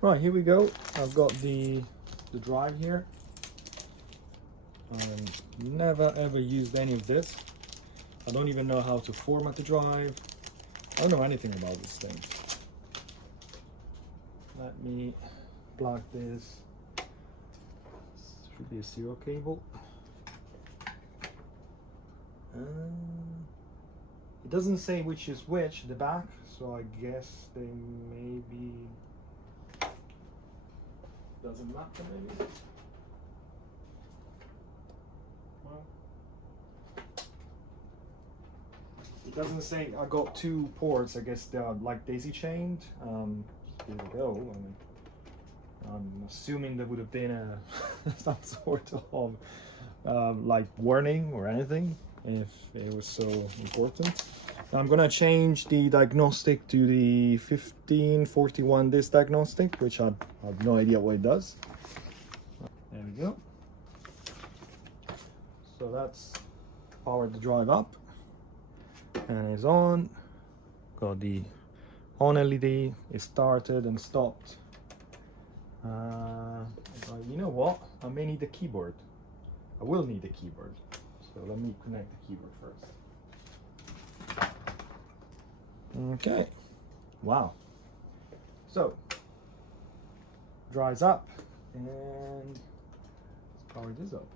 Right, here we go. I've got the drive here. I've never ever used any of this. I don't even know how to format the drive. I don't know anything about this thing. Let me plug this. Should be a serial cable. It doesn't say which is which, the back, so I guess they maybe doesn't matter maybe. Well, it doesn't say. I got two ports. I guess they're like daisy chained. Here we go. I'm assuming there would have been a some sort of like warning or anything if it was so important. Now I'm gonna change the diagnostic to the 1541 disc diagnostic, which I have no idea what it does. There we go. So that's powered the drive up and it's on. Got the on LED, it started and stopped. You know what? I may need a keyboard. I will need a keyboard. So let me connect the keyboard first. Okay. Wow. So, drives up and let's power this up.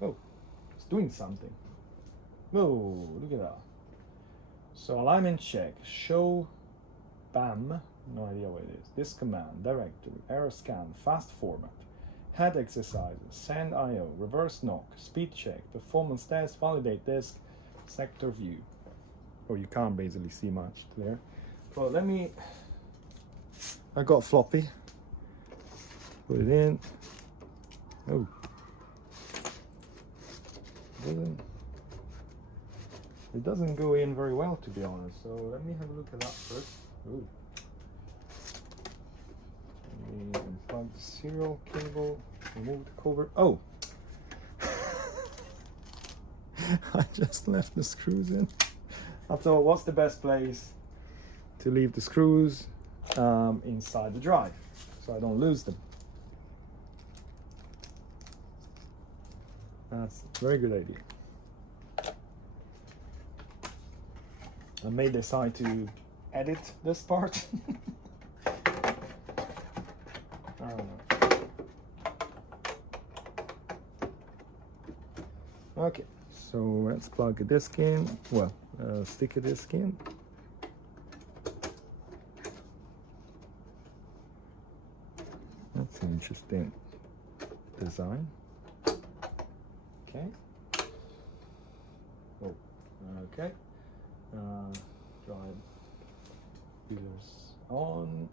Oh, it's doing something. Whoa, look at that. So alignment check, show BAM, no idea what it is. This command, directory, error scan, fast format, head exercises, send IO, reverse knock, speed check, performance test, validate disk, sector view. Oh, you can't basically see much there. But let me, I got floppy, put it in. Oh, it doesn't go in very well, to be honest. So let me have a look at that first. Ooh. Let me unplug the serial cable, remove the cover. Oh! I just left the screws in. I thought, what's the best place to leave the screws? Inside the drive, so I don't lose them. That's a very good idea. I may decide to edit this part. I don't know. Okay, so let's plug a disc in. Well, stick a disc in. That's an interesting design. Okay. Oh, okay. Drive users on.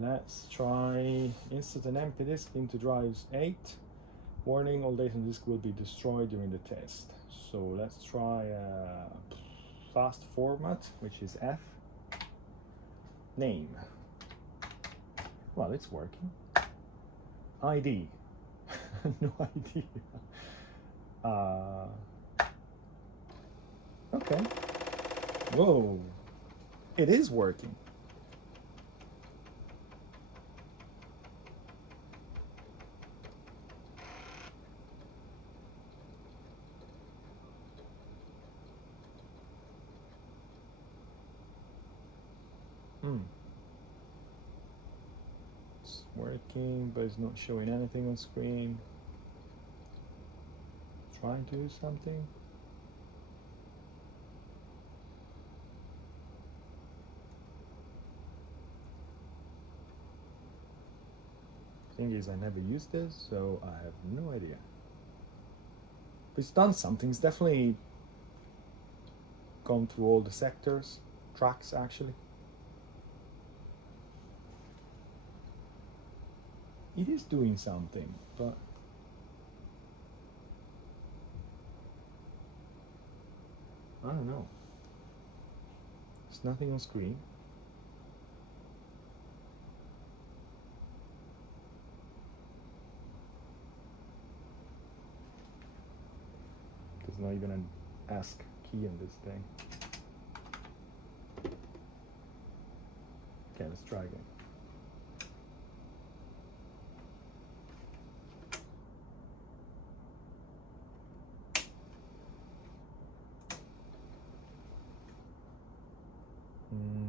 Let's try insert an empty disk into drives 8. Warning, all data on disk will be destroyed during the test. So let's try fast format, which is F. Name. Well, it's working. ID. No idea. Okay. Whoa. It is working. It's working, but it's not showing anything on screen. Trying to do something. Thing is, I never used this, so I have no idea. But it's done something. It's definitely gone through all the sectors, tracks actually. It is doing something, but I don't know. There's nothing on screen. There's not even an ask key in this thing. Okay, let's try again.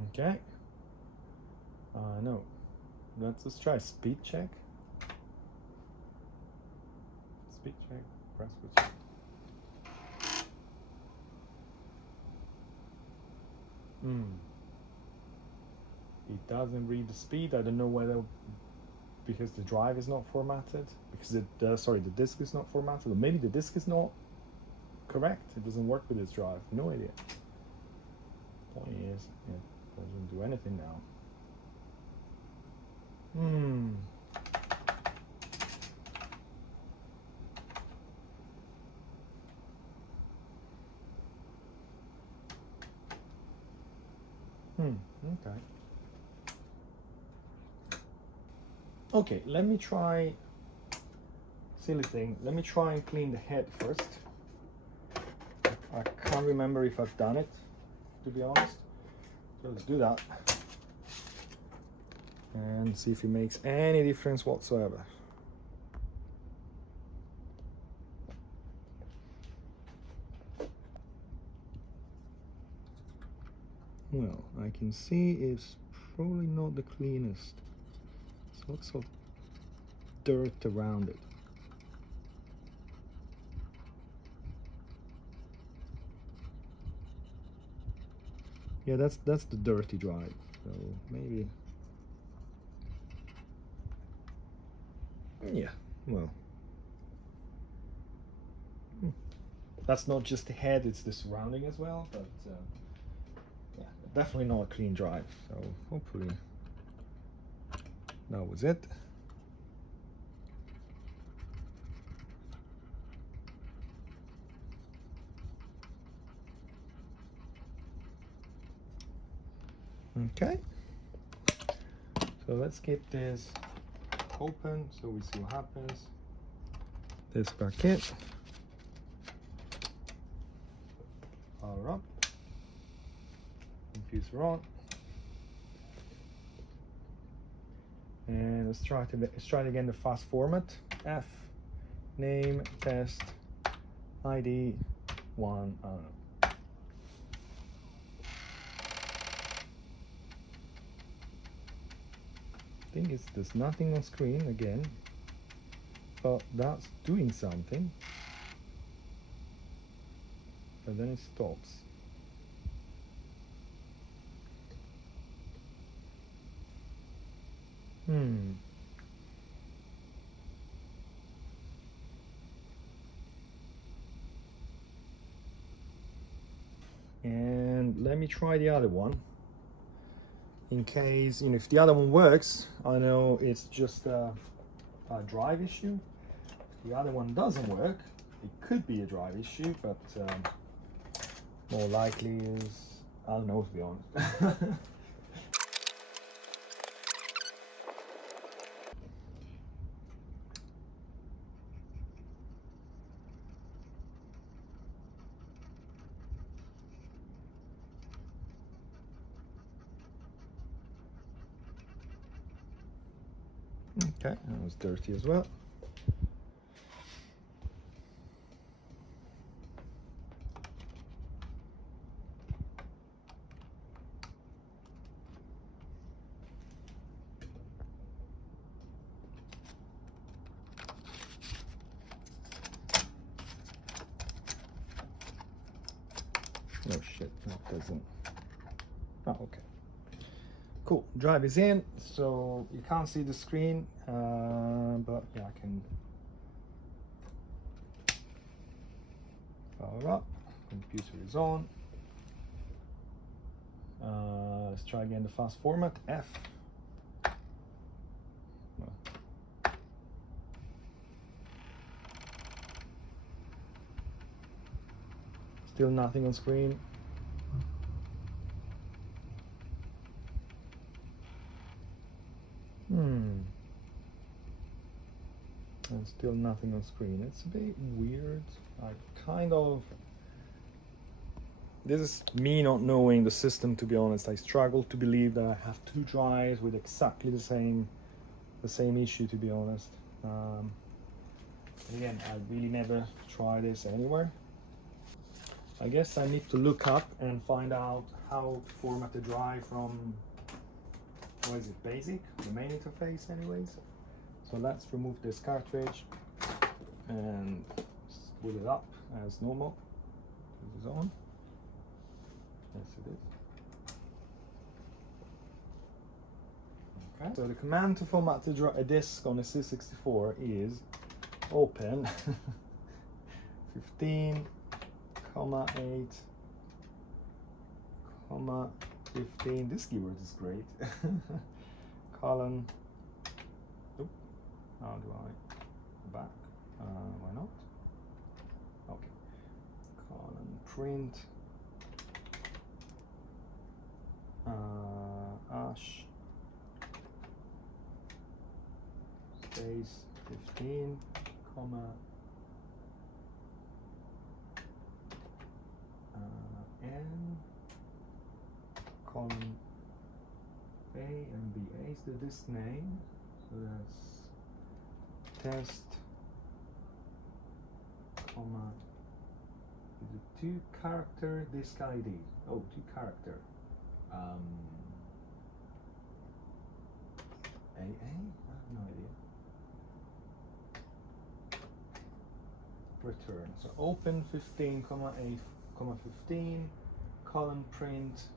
Okay. No. Let's try speed check. Speed check. Press return. It doesn't read the speed. I don't know whether because the drive is not formatted, because the disk is not formatted, or maybe the disk is not correct. It doesn't work with this drive. No idea. Point is, it doesn't do anything now. Okay. Okay, let me try, silly thing, let me try and clean the head first. I can't remember if I've done it, to be honest. So let's do that. And see if it makes any difference whatsoever. Well, I can see it's probably not the cleanest. There's lots of dirt around it. Yeah, that's the dirty drive. So maybe. Yeah, well. That's not just the head, it's the surrounding as well, but yeah, definitely not a clean drive. So hopefully that was it. Okay, so let's get this open so we see what happens. This back in. Power up. Computer on. And let's try it again, the fast format. F, name, test, ID, 1, I don't know. Thing is, there's nothing on screen again, but that's doing something. But then it stops. And let me try the other one. In case, if the other one works, I know it's just a drive issue. If the other one doesn't work, it could be a drive issue, but more likely is, I don't know, to be honest. Okay, that was dirty as well. Oh shit, that doesn't. Oh, okay. Cool, drive is in, so you can't see the screen, but yeah, I can power up. Computer is on. Let's try again the fast format, F. Still nothing on screen. And still nothing on screen. It's a bit weird. This is me not knowing the system, to be honest. I struggle to believe that I have two drives with exactly the same issue, to be honest. Again, I really never try this anywhere. I guess I need to look up and find out how to format the drive from, what is it, basic, the main interface anyways. So let's remove this cartridge and boot it up as normal. This is on. Yes, it is. Okay. So the command to format a disk on a C64 is open 15,8, 15. This keyword is great. Colon. Oop. How do I go back? Why not? Okay. Colon print. Ash. Space 15, comma, N, colon A and B. A is the disk name, so that's test, comma, is it 2-character disk ID? Oh, 2-character. AA? I have no idea. Return. So open 15, comma 8, comma 15, colon print.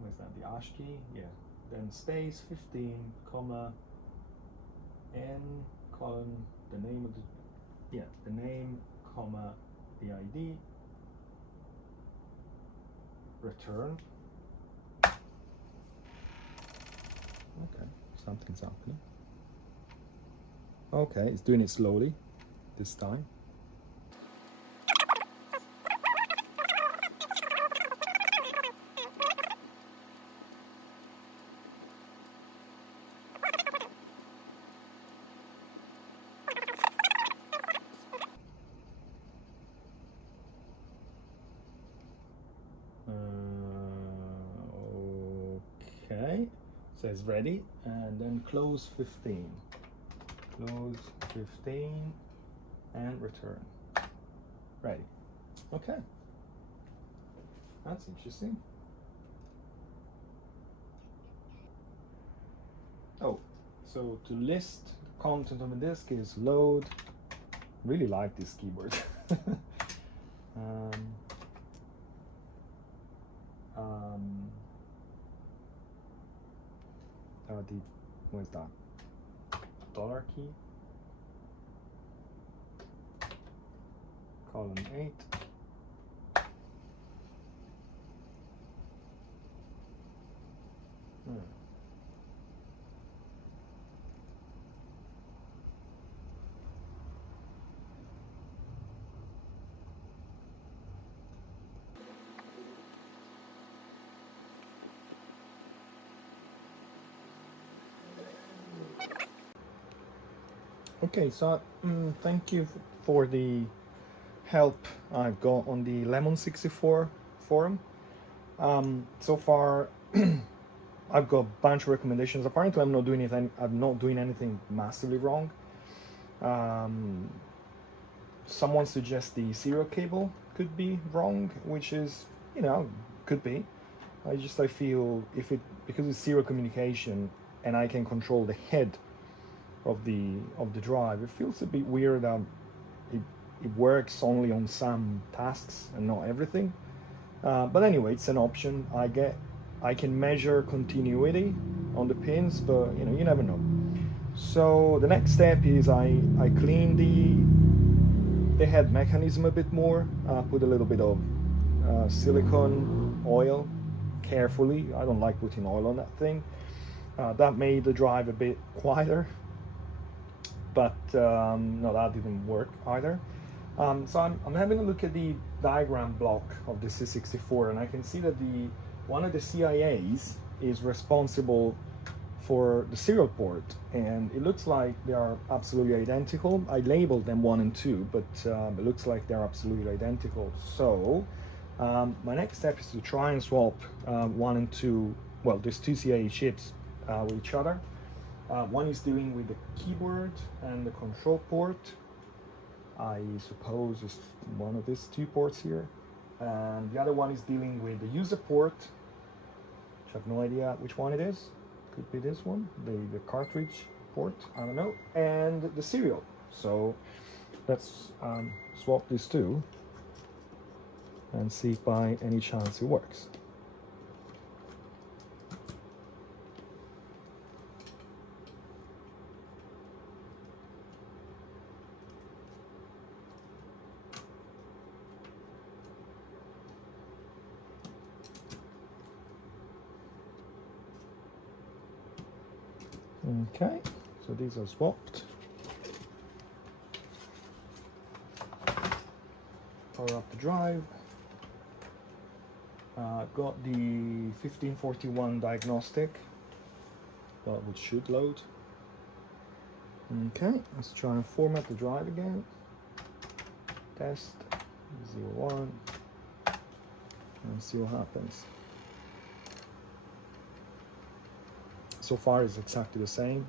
Where's that? The ASCII key? Yeah. Then space 15, comma N, colon the name of the name, comma the ID. Return. Okay, something's happening. Okay, it's doing it slowly this time. Okay, says ready, and then close 15. Close 15 and return. Ready. Okay. That's interesting. Oh, so to list the content on the disk is load. Really like this keyboard. Where's that? Dollar key. Column 8. Okay, so thank you for the help I've got on the Lemon 64 forum. So far, I've got a bunch of recommendations. Apparently, I'm not doing anything massively wrong. Someone suggests the serial cable could be wrong, which is, could be. I feel because it's serial communication and I can control the head of the drive, it feels a bit weird that it works only on some tasks and not everything. But anyway, it's an option. I can measure continuity on the pins, but you never know. So the next step is I clean the head mechanism a bit more, put a little bit of silicone oil carefully. I don't like putting oil on that thing. That made the drive a bit quieter, but no, that didn't work either. So I'm having a look at the diagram block of the C64, and I can see that one of the CIAs is responsible for the serial port, and it looks like they are absolutely identical. I labeled them 1 and 2, but it looks like they're absolutely identical. So my next step is to try and swap 1 and 2, well, these 2 CIA chips with each other. One is dealing with the keyboard and the control port. I suppose it's one of these 2 ports here. and the other one is dealing with the user port, which I have no idea which one it is. Could be this one, the cartridge port, I don't know, and the serial. So let's swap these two and see if by any chance it works. Okay, so these are swapped. Power up the drive. Got the 1541 diagnostic, which should load. Okay, let's try and format the drive again. Test 01 and see what happens. So far it's exactly the same.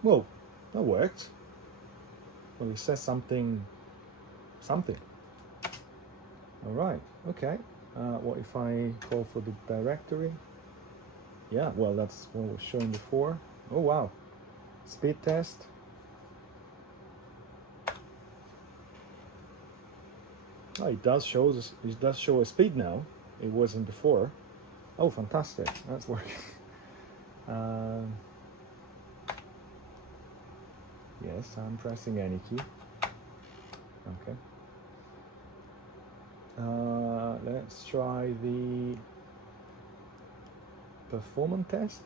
Whoa, that worked. Well, it says something. All right, okay. What if I call for the directory? Yeah, well, that's what was shown before. Oh, wow. Speed test. Oh, it does show a speed now. It wasn't before. Oh, fantastic. That's working. Yes, I'm pressing any key. Okay. Let's try the performance test.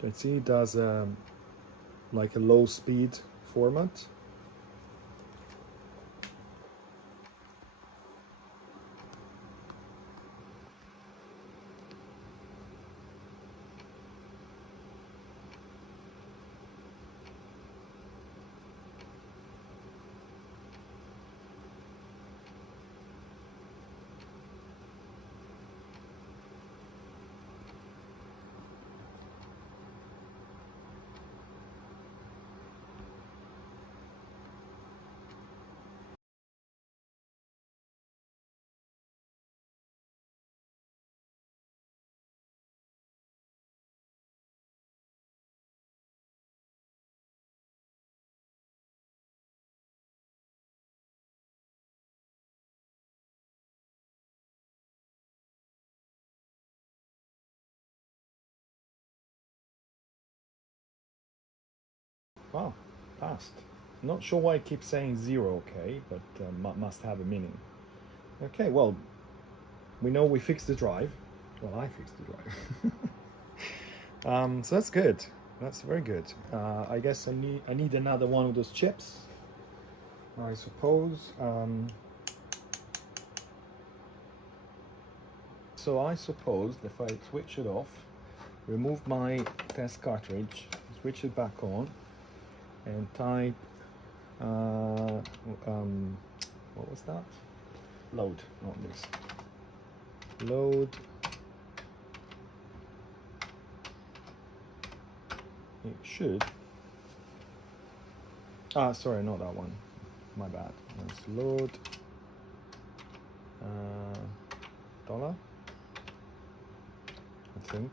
So I see it does like a low speed format. Wow, passed. Not sure why I keep saying 0, okay, but must have a meaning. Okay, well, we know we fixed the drive. Well, I fixed the drive. So that's good. That's very good. I guess I need another one of those chips, I suppose. So I suppose if I switch it off, remove my test cartridge, switch it back on, and type what was that? Load, not this. Load. It should. Sorry, not that one. My bad. Let's load. Dollar. I think.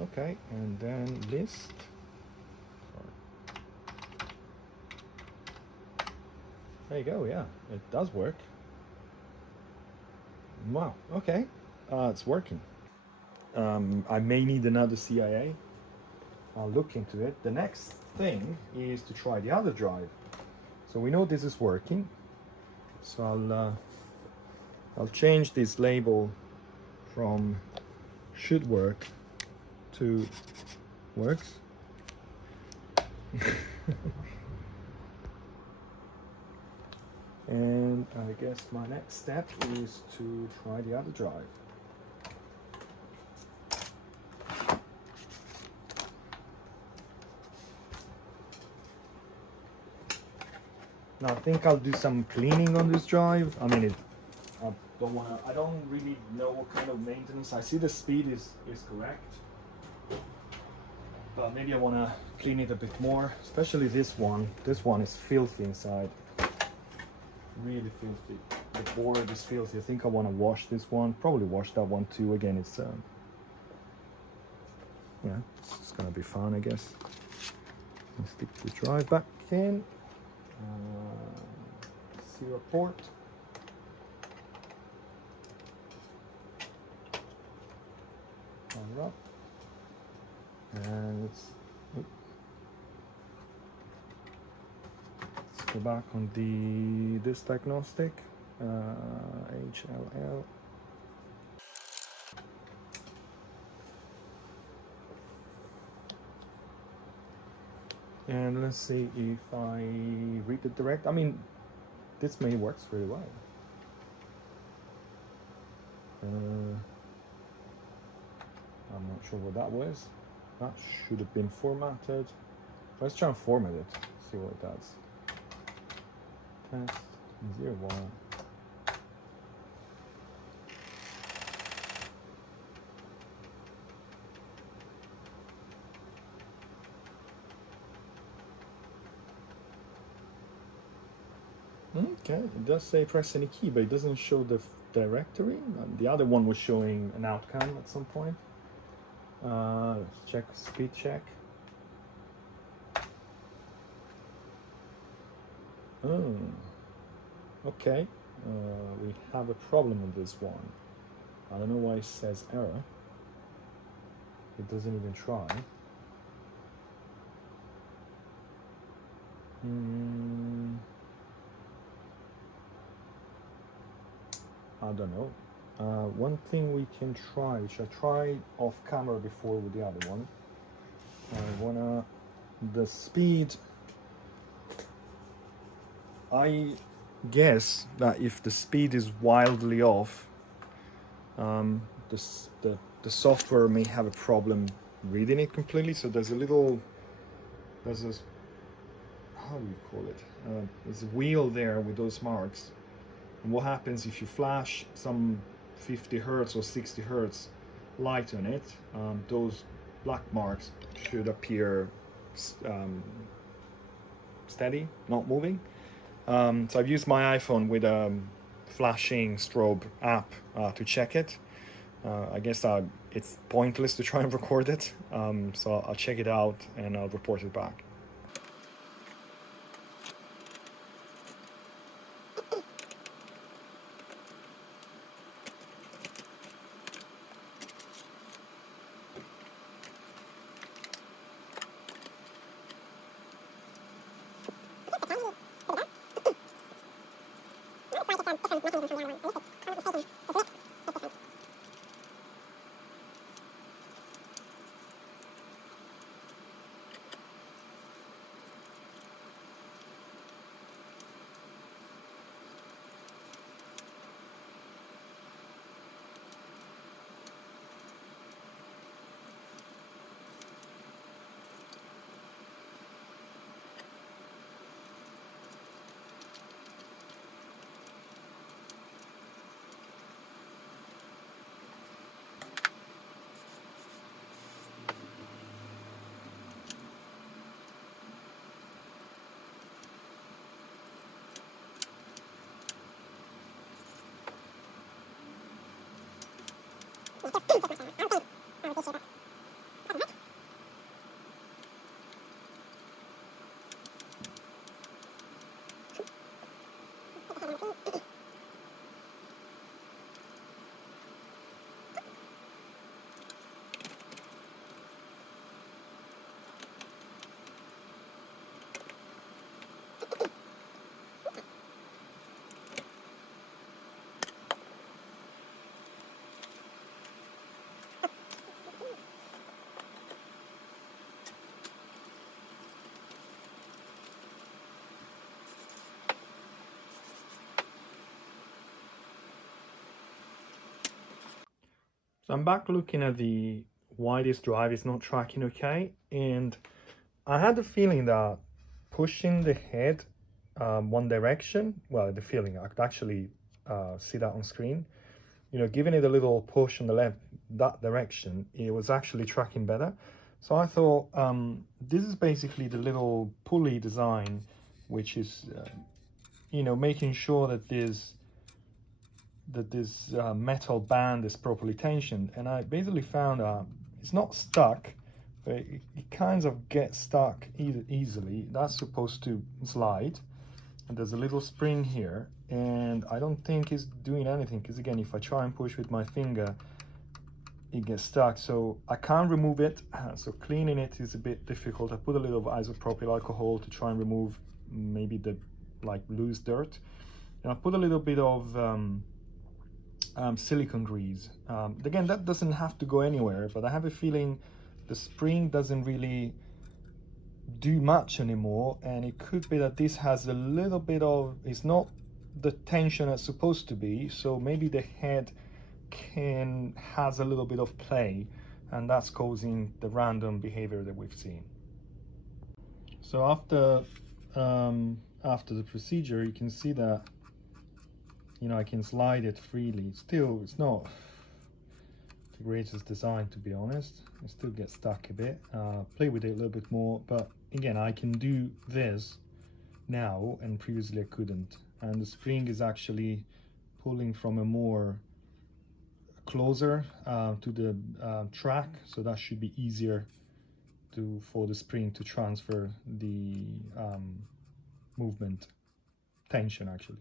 Okay, and then list. There you go, yeah, it does work. Wow, okay, it's working. I may need another CIA. I'll look into it. The next thing is to try the other drive. So we know this is working. So I'll change this label from should work to works. And I guess my next step is to try the other drive. Now I think I'll do some cleaning on this drive. I mean, I don't really know what kind of maintenance. I see the speed is correct, but maybe I wanna clean it a bit more, especially this one. This one is filthy inside, really filthy. The board is filthy. I think I wanna wash this one, probably wash that one too. Again, it's yeah, it's gonna be fun, I guess. Let's stick the drive back in. Zero port. Power up. And let's go back on this diagnostic. HLL. And let's see if I read it direct. I mean, this may works really well. I'm not sure what that was. That should have been formatted. Let's try and format it, see what it does. Test 01. Okay, it does say press any key, but it doesn't show the directory. The other one was showing an outcome at some point. Let's check speed check. Oh, okay. We have a problem with this one. I don't know why it says error. It doesn't even try. I don't know. One thing we can try, which I tried off camera before with the other one. The speed. I guess that if the speed is wildly off, the software may have a problem reading it completely. So there's a, how do you call it? There's a wheel there with those marks. And what happens if you flash some 50 hertz or 60 hertz light on it, those black marks should appear steady, not moving. So I've used my iPhone with a flashing strobe app to check it. I guess it's pointless to try and record it, so I'll check it out and I'll report it back. So I'm back looking at why this drive is not tracking okay, and I had the feeling that pushing the head one direction, well, the feeling I could actually see that on screen. You know, giving it a little push on the left, that direction, it was actually tracking better. So I thought this is basically the little pulley design, which is, you know, making sure that this metal band is properly tensioned. And I basically found it's not stuck, but it kind of gets stuck easily. That's supposed to slide. And there's a little spring here, and I don't think it's doing anything, because again, if I try and push with my finger, it gets stuck, so I can't remove it. So cleaning it is a bit difficult. I put a little isopropyl alcohol to try and remove maybe the like loose dirt, and I put a little bit of silicone grease. Again, that doesn't have to go anywhere, but I have a feeling the spring doesn't really do much anymore, and it could be that this has a little bit of, it's not the tension it's supposed to be, so maybe the head has a little bit of play, and that's causing the random behavior that we've seen. So after the procedure, you can see that, you know, I can slide it freely. Still, it's not the greatest design, to be honest. It still gets stuck a bit. Play with it a little bit more, but again, I can do this now, and previously I couldn't. And the spring is actually pulling from a more closer to the track, so that should be easier for the spring to transfer the movement tension actually.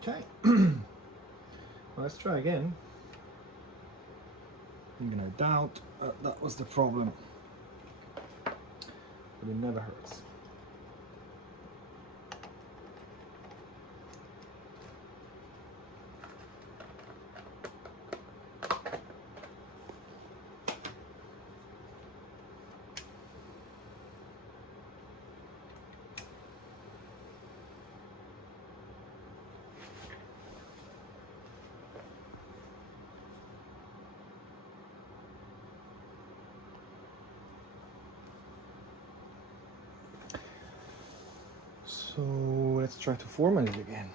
Okay. Let's try again. I'm gonna doubt that was the problem, but it never hurts. So let's try to format it again.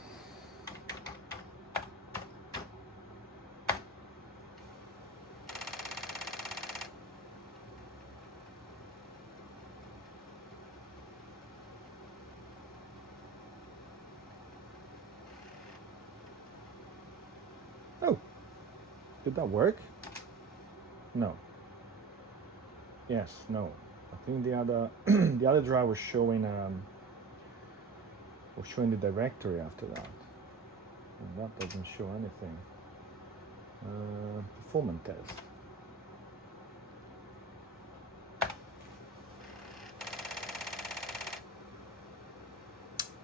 Oh, did that work? No. Yes, no. I think the other the other drive was showing the directory after that, and that doesn't show anything. Performance test.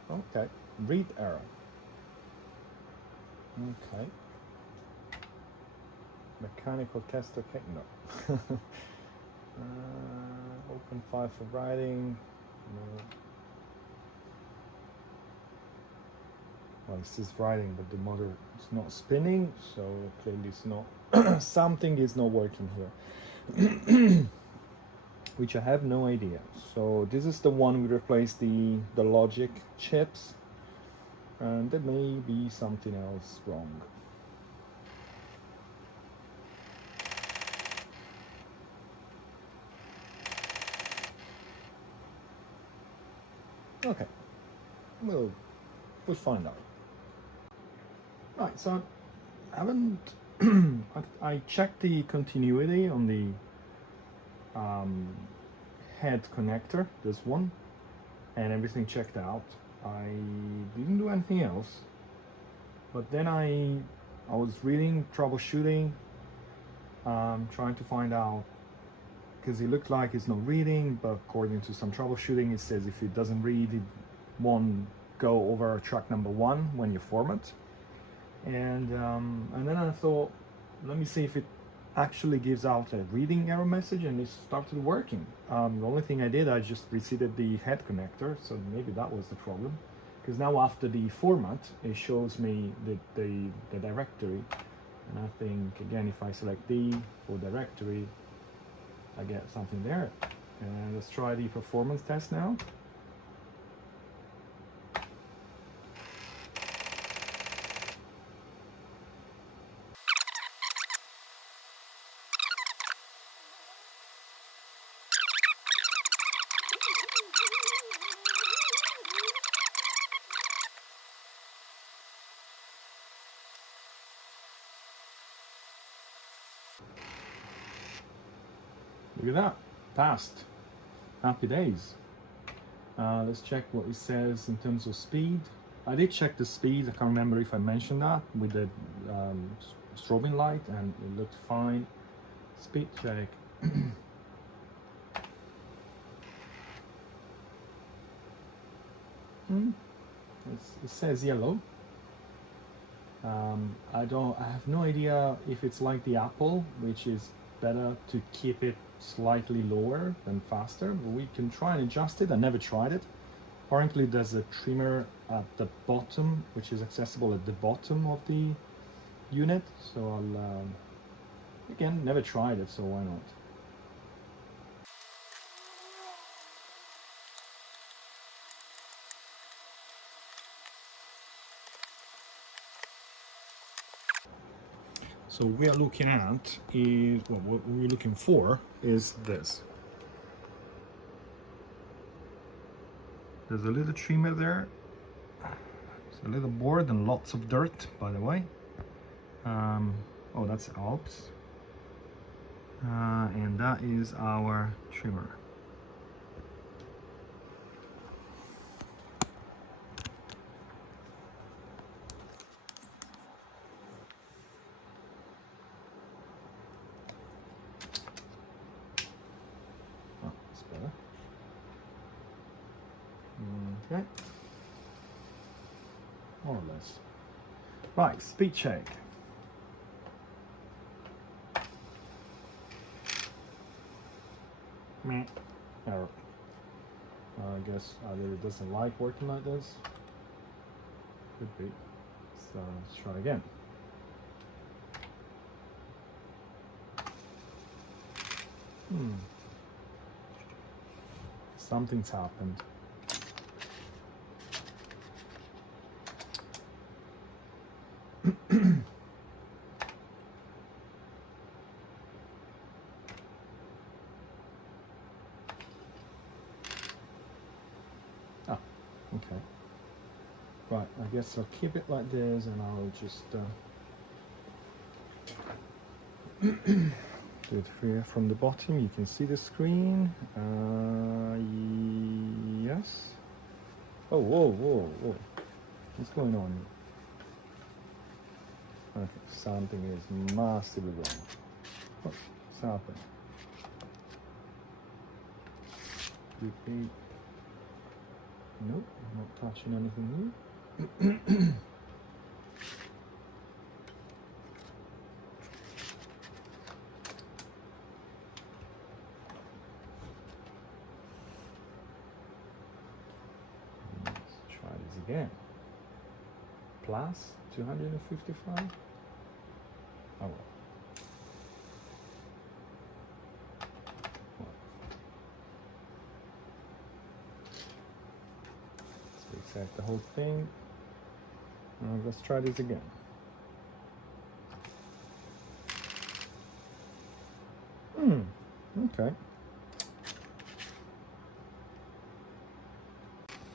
Okay, read error. Okay. Mechanical test, okay, no. Open file for writing, no. Well, it says writing, but the motor is not spinning, so clearly it's not, something is not working here. Which I have no idea. So this is the one we replaced the logic chips, and there may be something else wrong. Okay, we'll find out. Right, so I haven't I checked the continuity on the head connector, this one, and everything checked out. I didn't do anything else, but then I was reading, troubleshooting, trying to find out, because it looked like it's not reading, but according to some troubleshooting, it says if it doesn't read, it won't go over track number 1 when you format. And then I thought, let me see if it actually gives out a reading error message, and it started working. The only thing I did, I just reseated the head connector, so maybe that was the problem, because now after the format, it shows me the directory, and I think, again, if I select D for directory, I get something there, And let's try the performance test now. Look at that, passed. Happy days. Let's check what it says in terms of speed. I did check the speed, I can't remember if I mentioned that, with the strobing light, and it looked fine. Speed check. It says yellow. I have no idea if it's like the Apple, which is better to keep it slightly lower than faster, but we can try and adjust it. I never tried it. Apparently there's a trimmer at the bottom, which is accessible at the bottom of the unit, so I'll again, never tried it, so why not. So what we are looking at is, well, what we're looking for is this. There's a little trimmer there. It's a little board and lots of dirt, by the way. Oh, that's Alps. And that is our trimmer. Oh, that's better. Okay. More or less. Right, speed check. Meh. Error. I guess either it doesn't like working like this. Could be. So let's try again. Something's happened. Okay. Right, I guess I'll keep it like this, and I'll just do it here from the bottom. You can see the screen. Yes. Oh, whoa, whoa, whoa. What's going on here? Okay, something is massively wrong. What's happening? Repeat. Nope, I'm not touching anything here. Let's try this again. Plus 255. Oh well. Reset the whole thing. Let's try this again. Okay.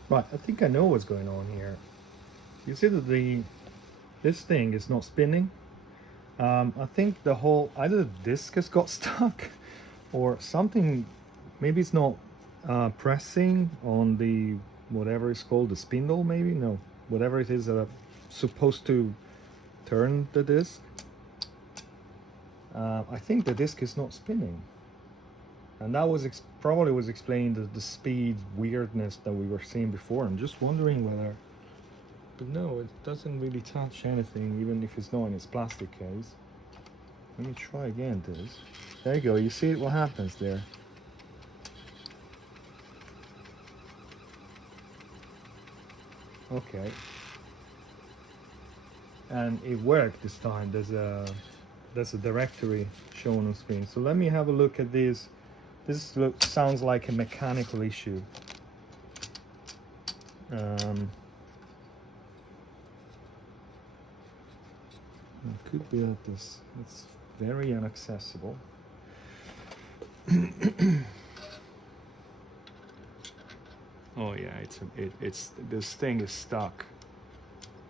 Right, I think I know what's going on here. You see that this thing is not spinning. I think the whole, either the disc has got stuck or something, maybe it's not pressing on the, whatever it's called, the spindle maybe? No, whatever it is that I'm supposed to turn the disc. I think the disc is not spinning. And that was probably was explained the speed weirdness that we were seeing before. I'm just wondering whether, but no, it doesn't really touch anything, even if it's not in its plastic case. Let me try again this. There you go, you see what happens there. Okay. And it worked this time. There's a directory shown on screen. So let me have a look at this This sounds like a mechanical issue. It could be that it's very inaccessible. Oh yeah, it's this thing is stuck.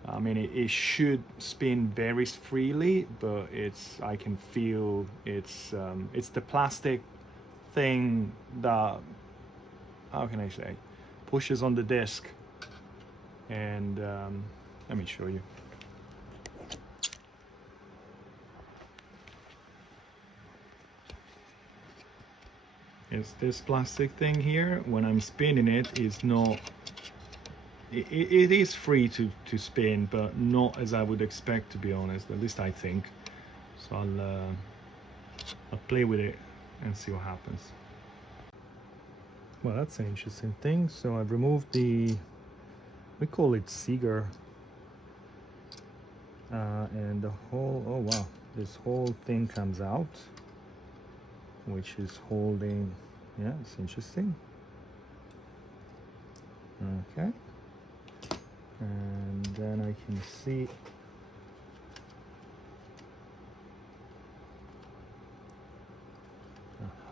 I mean, it should spin very freely, but I can feel it's the plastic thing that, how can I say, pushes on the disc. And let me show you. It's this plastic thing here. When I'm spinning it, it's not. It is free to spin, but not as I would expect, to be honest. At least I think. So I'll play with it and see what happens. Well, that's an interesting thing. So I've removed we call it Seeger, and the whole, oh wow, this whole thing comes out, which is holding, yeah, it's interesting. Okay, and then I can see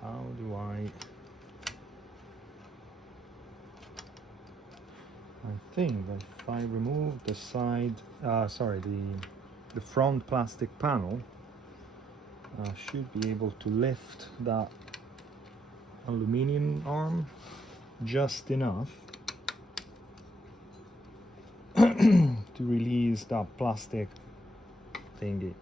how do I think that if I remove the side, the front plastic panel, I should be able to lift that aluminium arm just enough to release that plastic thingy.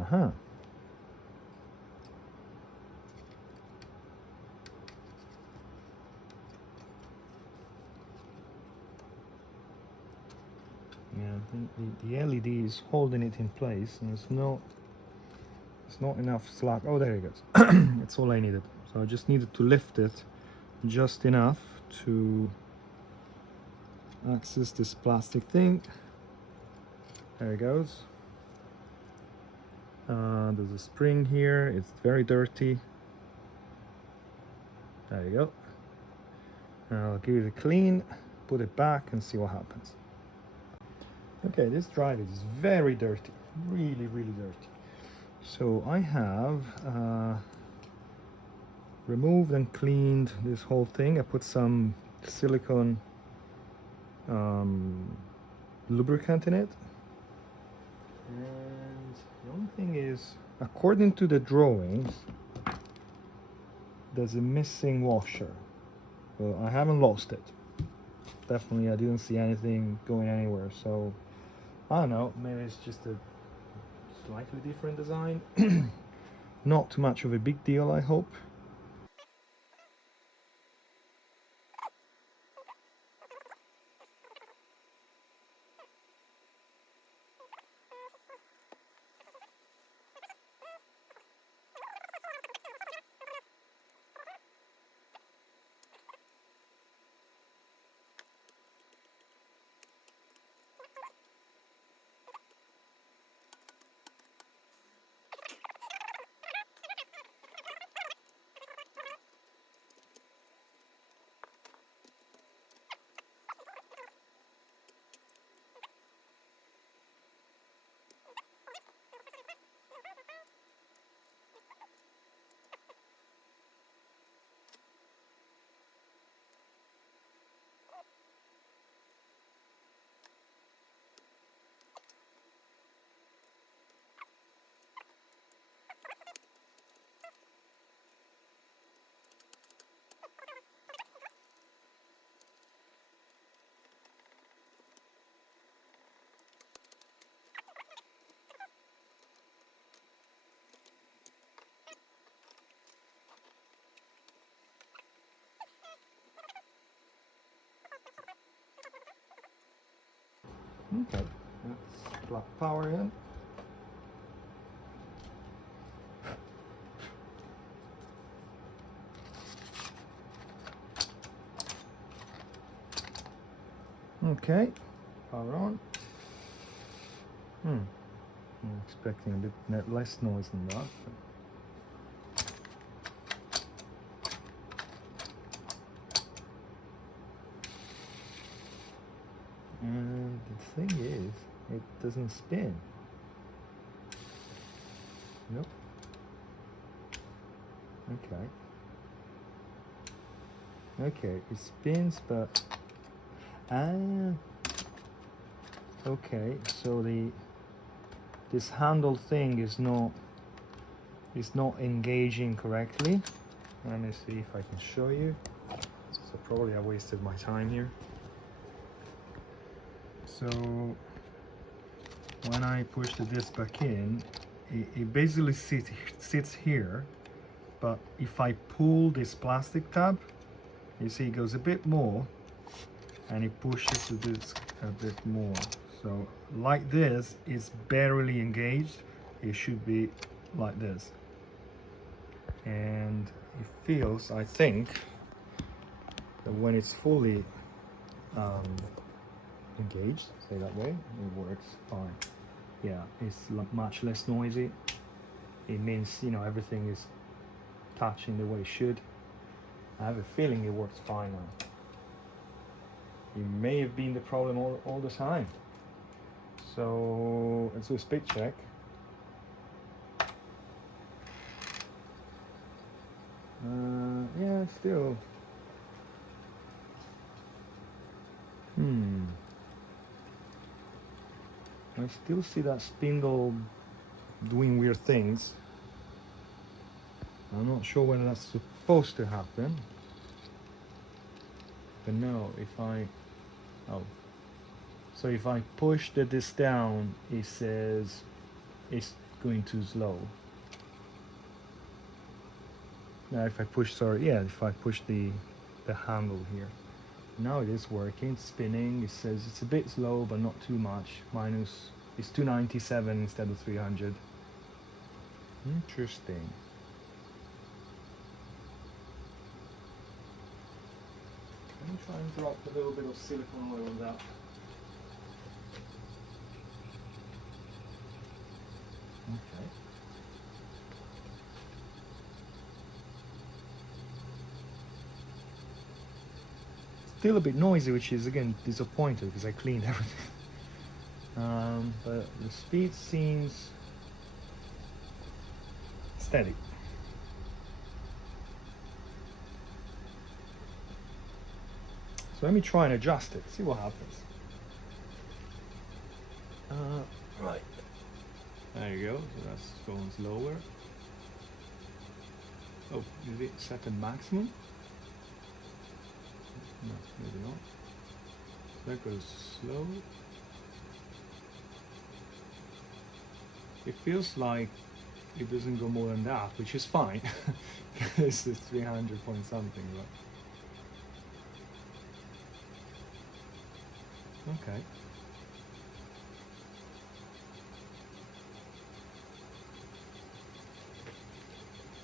Uh-huh. Yeah, I think the LED is holding it in place, and it's not enough slack. Oh, there it goes. It's all I needed. So I just needed to lift it just enough to access this plastic thing. There it goes. There's a spring here. It's very dirty. There you go. I'll give it a clean, put it back, and see what happens. Okay, this drive is very dirty, really, really dirty. So I have removed and cleaned this whole thing. I put some silicone lubricant in it. And the only thing is, according to the drawings, there's a missing washer. Well, I haven't lost it. Definitely, I didn't see anything going anywhere. So, I don't know, maybe it's just a slightly different design. Not too much of a big deal, I hope. Okay, let's plug power in. Okay, power on. I'm expecting a bit less noise than that. And the thing is, it doesn't spin. Nope. Okay. Okay, it spins, but okay, so this handle thing is not engaging correctly. Let me see if I can show you. So probably I wasted my time here. So when I push the disc back in, it basically sits here, but if I pull this plastic tab, you see it goes a bit more and it pushes the disc a bit more. So like this, it's barely engaged. It should be like this. And it feels, I think, that when it's fully engaged, say that way, it works fine. Yeah, it's much less noisy. It means, you know, everything is touching the way it should. I have a feeling it works fine now. It may have been the problem all the time. So let's do a speed check. Yeah, still. I still see that spindle doing weird things. I'm not sure whether that's supposed to happen. But no, so if I push the disc down, it says it's going too slow. Now if I push, if I push the handle here. Now it is working, it's spinning. It says it's a bit slow, but not too much. It's 297 instead of 300. Interesting. Let me try and drop a little bit of silicone oil on that. Okay. Still a bit noisy, which is again disappointing because I cleaned everything. But the speed seems steady. So let me try and adjust it, see what happens. Right. There you go, so that's going slower. Oh, is it set to maximum? No, maybe not. That goes slow. It feels like it doesn't go more than that, which is fine. This is 300 point something, but okay.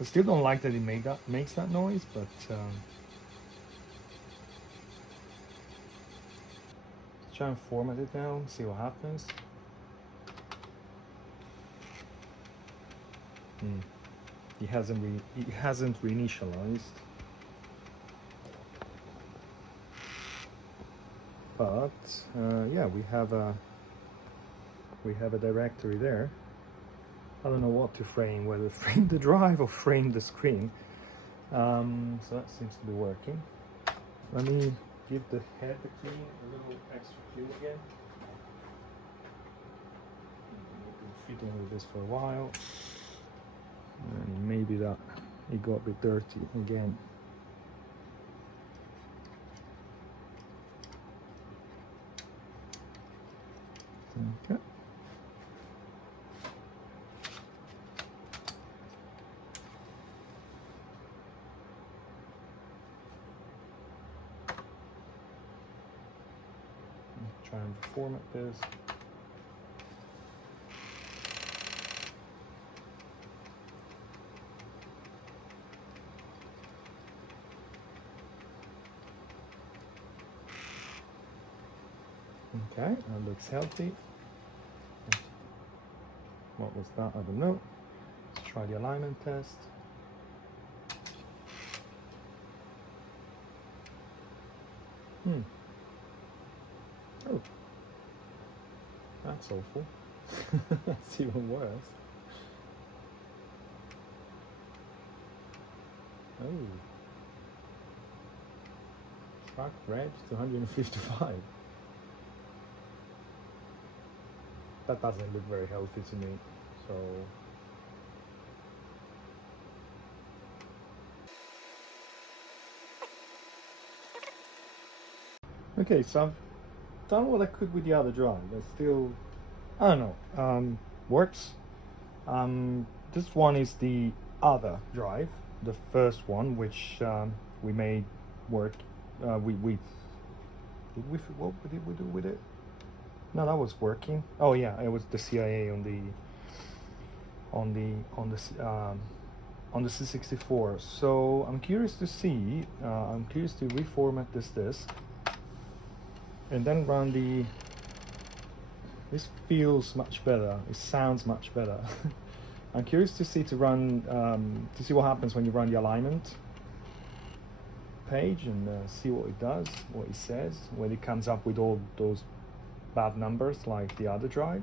I still don't like that it makes that noise, but let's try and format it now, see what happens. It hasn't reinitialized, but yeah, we have a directory there. I don't know what to frame, whether frame the drive or frame the screen. So that seems to be working. Let me give the head the clean, a little extra clean again. We've been fiddling with this for a while, and maybe that it got a bit dirty again. Okay. Try and format this. Okay, that looks healthy. What was that? I don't know. Let's try the alignment test. Oh, that's awful. That's even worse. Oh. Track reg to 155. That doesn't look very healthy to me. So okay, so I've done what I could with the other drive. I still, I don't know, works. This one is the other drive, the first one, which we made work. What did we do with it? No, that was working. Oh yeah, it was the CIA on the on the C64. So I'm curious to see. I'm curious to reformat this disk and then run the. This feels much better. It sounds much better. I'm curious to see to see what happens when you run the alignment page and see what it does, what it says, when it comes up with all those bad numbers like the other drive,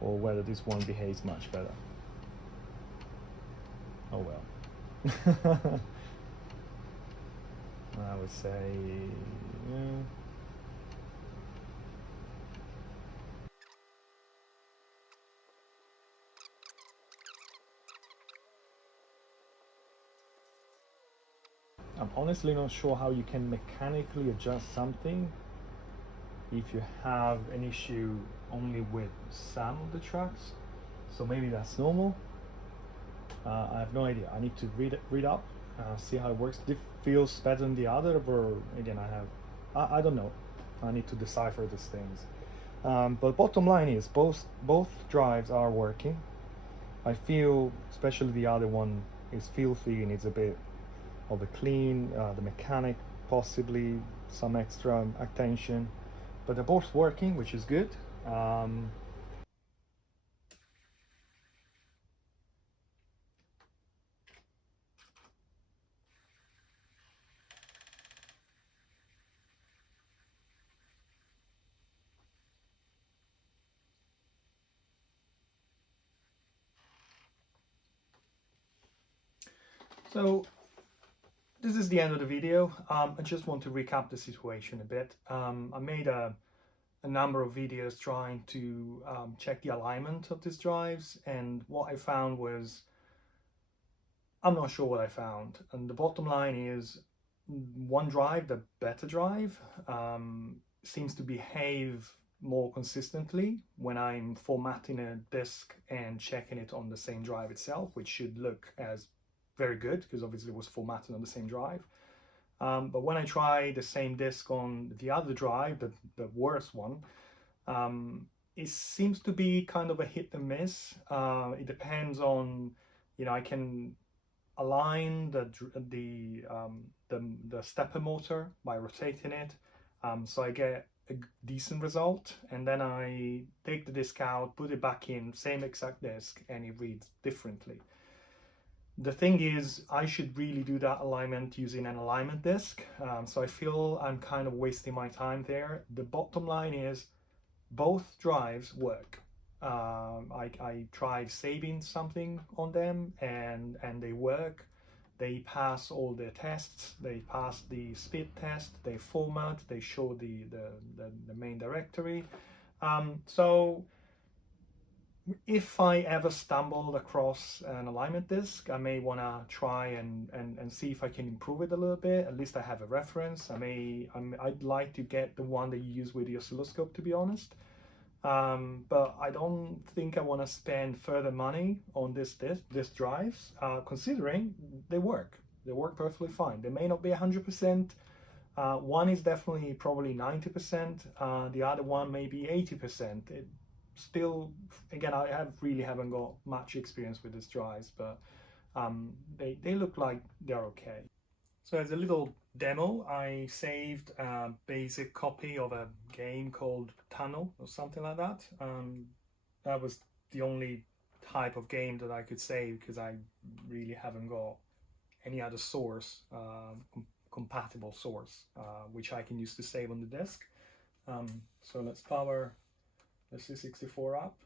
or whether this one behaves much better. Oh well. I would say, yeah. I'm honestly not sure how you can mechanically adjust something if you have an issue only with some of the tracks. So maybe that's normal. I have no idea. I need to read up, see how it works. If it feels better than the other, or again, I don't know. I need to decipher these things. But bottom line is both drives are working. I feel, especially the other one, is filthy and needs a bit of a clean. The mechanic possibly some extra attention, but they're both working, which is good. So this is the end of the video. I just want to recap the situation a bit. I made a number of videos trying to check the alignment of these drives, and what I found was, I'm not sure what I found. And the bottom line is, one drive, the better drive, seems to behave more consistently when I'm formatting a disk and checking it on the same drive itself, which should look as very good because obviously it was formatted on the same drive. But when I try the same disk on the other drive, the worst one, it seems to be kind of a hit and miss. It depends on, I can align the stepper motor by rotating it, so I get a decent result, and then I take the disk out, put it back in, same exact disk, and it reads differently. The thing is, I should really do that alignment using an alignment disk, so I feel I'm kind of wasting my time there. The bottom line is, both drives work. I tried saving something on them, and they work. They pass all the tests. They pass the speed test. They format. They show the main directory. So if I ever stumbled across an alignment disk, I may want to try and see if I can improve it a little bit. At least I have a reference. I'd like to get the one that you use with the oscilloscope, to be honest. But I don't think I want to spend further money on this drives, considering they work. They work perfectly fine. They may not be 100%. One is definitely probably 90%. The other one may be 80%. It still, again, I really haven't got much experience with these drives, but they look like they're okay. So as a little demo, I saved a basic copy of a game called Tunnel or something like that. That was the only type of game that I could save because I really haven't got any other source, compatible source, which I can use to save on the disk. So let's power the C64 up.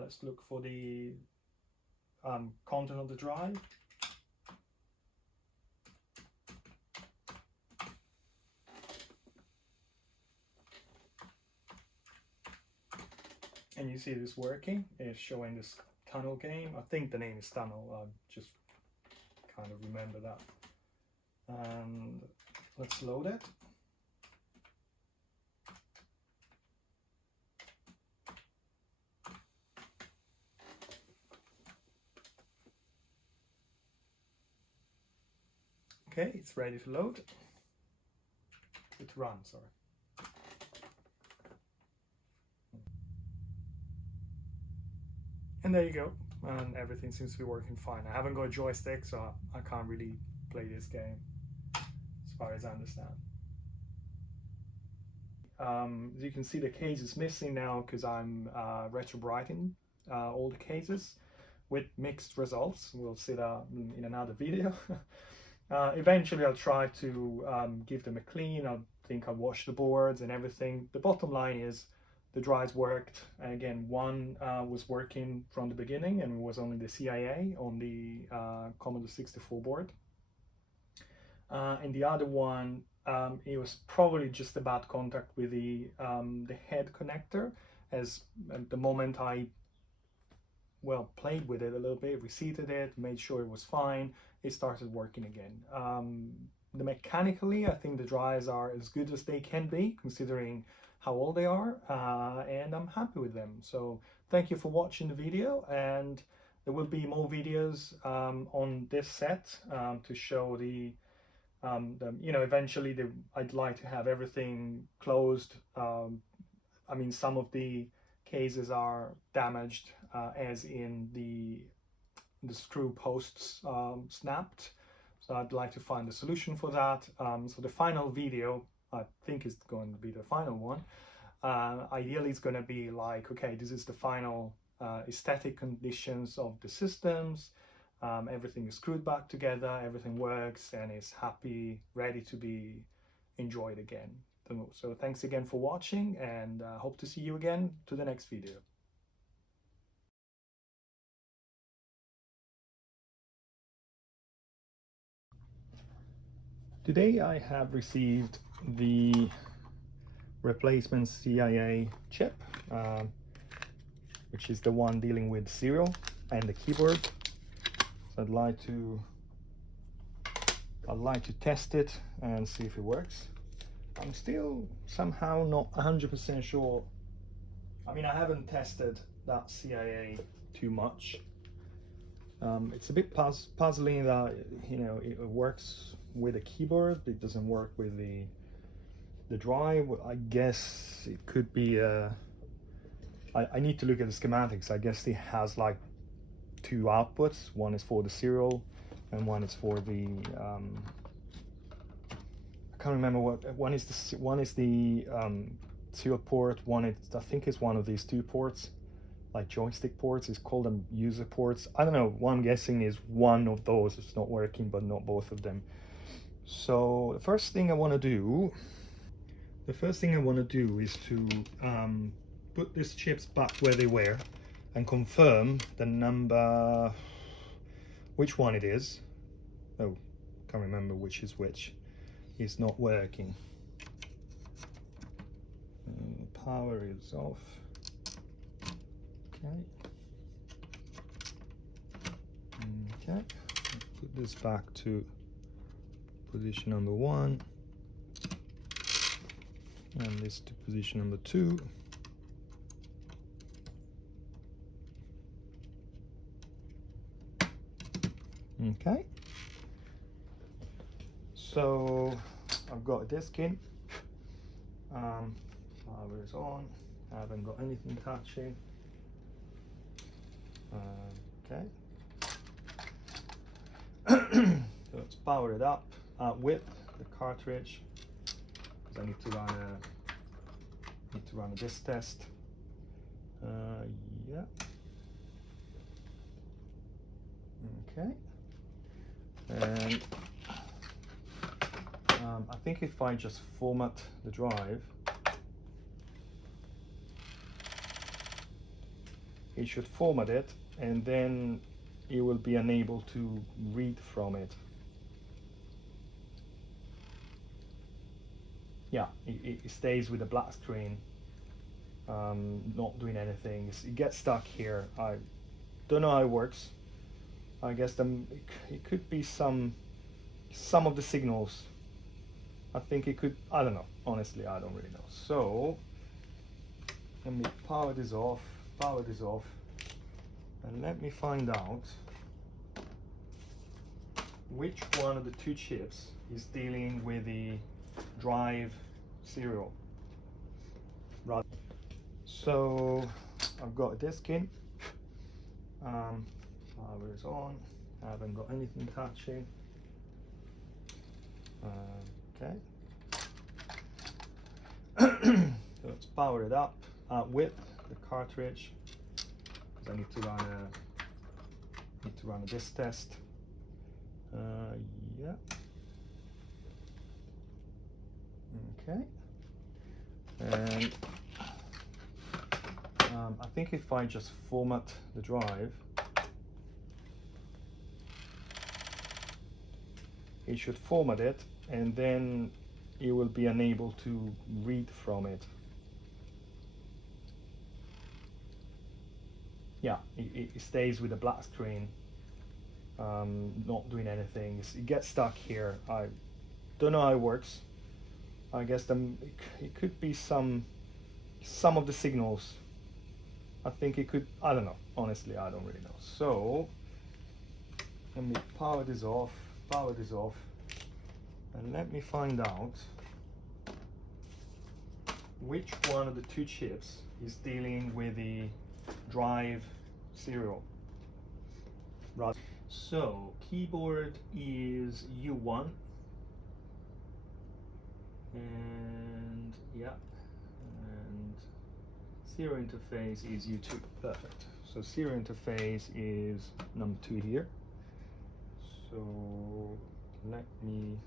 Let's look for the content of the drive. And you see this working. It's showing this Tunnel game. I think the name is Tunnel. I just kind of remember that. And let's load it. Okay, it's ready to load. To run, sorry. And there you go. And everything seems to be working fine. I haven't got a joystick, so I can't really play this game, as far as I understand. As you can see, the case is missing now because I'm retrobrighting all the cases with mixed results. We'll see that in another video. Eventually I'll try to give them a clean. I think I'll wash the boards and everything. The bottom line is the drives worked. Again, one was working from the beginning and it was only the CIA on the Commodore 64 board. And the other one, it was probably just a bad contact with the head connector. As at the moment I played with it a little bit, reseated it, made sure it was fine, it started working again. The mechanically, I think the drives are as good as they can be, considering how old they are, and I'm happy with them. So thank you for watching the video, and there will be more videos on this set to show eventually I'd like to have everything closed. I mean, some of the cases are damaged, as in the screw posts snapped. So I'd like to find a solution for that. So the final video, I think is going to be the final one. Ideally it's going to be like, okay, this is the final aesthetic conditions of the systems. Everything is screwed back together, everything works and is happy, ready to be enjoyed again. So thanks again for watching, and hope to see you again to the next video. Today I have received the replacement CIA chip, which is the one dealing with serial and the keyboard. So I'd like to test it and see if it works. I'm still somehow not 100% sure. I mean, I haven't tested that CIA too much. It's a bit puzzling that, you know, it works with a keyboard, it doesn't work with the drive. I guess it could be I need to look at the schematics. I guess it has like two outputs. One is for the serial and one is for the I can't remember what one is. One is the serial port. One is, I think, is one of these two ports, like joystick ports. It's called them user ports. I don't know. What I'm guessing is one of those is not working, but not both of them. So the first thing I want to do is to put these chips back where they were and confirm the number, which one it is. Oh, can't remember which is which. It's not working. Power is off. Okay, put this back to position number 1 and this to position number 2. Okay, so I've got a disk in, power is on, I haven't got anything touching. Okay, so let's power it up. with the cartridge, because I need to run a disk test. Yeah. Okay. And I think if I just format the drive, it should format it, and then it will be unable to read from it. Yeah, it stays with a black screen, not doing anything. It gets stuck here. I don't know how it works. I guess it could be some of the signals. I think it could, I don't know. Honestly, I don't really know. So let me power this off, and let me find out which one of the two chips is dealing with the drive serial. So I've got a disk in, power is on, I haven't got anything touching. Okay. So let's power it up with the cartridge, because I need to run a disk test. Yeah. Okay. And I think if I just format the drive, it should format it, and then it will be unable to read from it. Yeah, it stays with a black screen, not doing anything. It gets stuck here. I don't know how it works. I guess it could be some of the signals. I think it could, I don't know. Honestly, I don't really know. So let me power this off, and let me find out which one of the two chips is dealing with the drive serial. So keyboard is U1, and yeah, and serial interface is U2. Perfect. So serial interface is number 2 here. So let me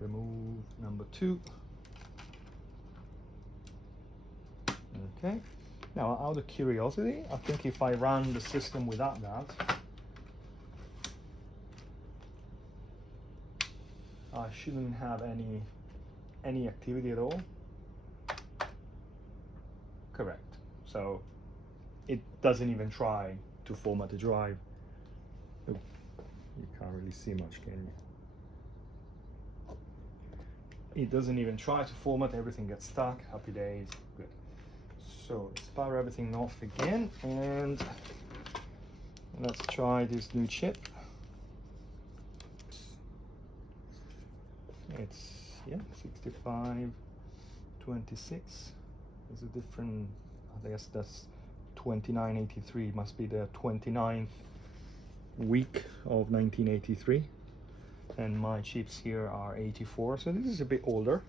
remove number 2. Okay. Now, out of curiosity, I think if I run the system without that, I shouldn't have any activity at all. Correct. So it doesn't even try to format the drive. Oh, you can't really see much, can you? It doesn't even try to format, everything gets stuck. Happy days. Good. So let's power everything off again, and let's try this new chip. It's 6526. It's a different, I guess that's 2983. Must be the 29th week of 1983, and my chips here are 84, so this is a bit older,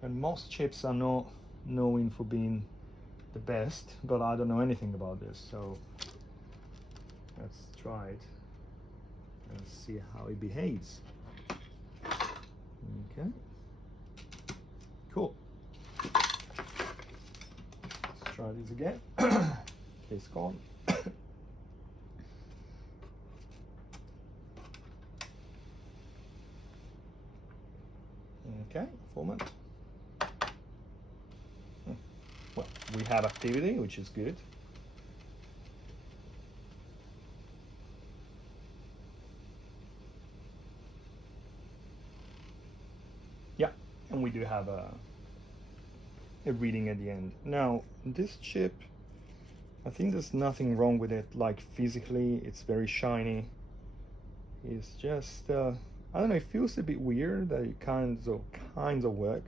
and most chips are not known for being the best, but I don't know anything about this, so let's try it and see how it behaves. Okay, cool. Let's try this again. Case gone. Okay, format. Well, we have activity, which is good. Yeah, and we do have a reading at the end. Now, this chip, I think there's nothing wrong with it, like physically, it's very shiny. It's just, I don't know, it feels a bit weird that it kinds of work.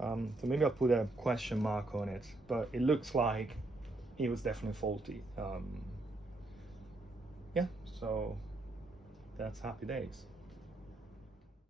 So maybe I'll put a question mark on it, but it looks like it was definitely faulty. So that's happy days.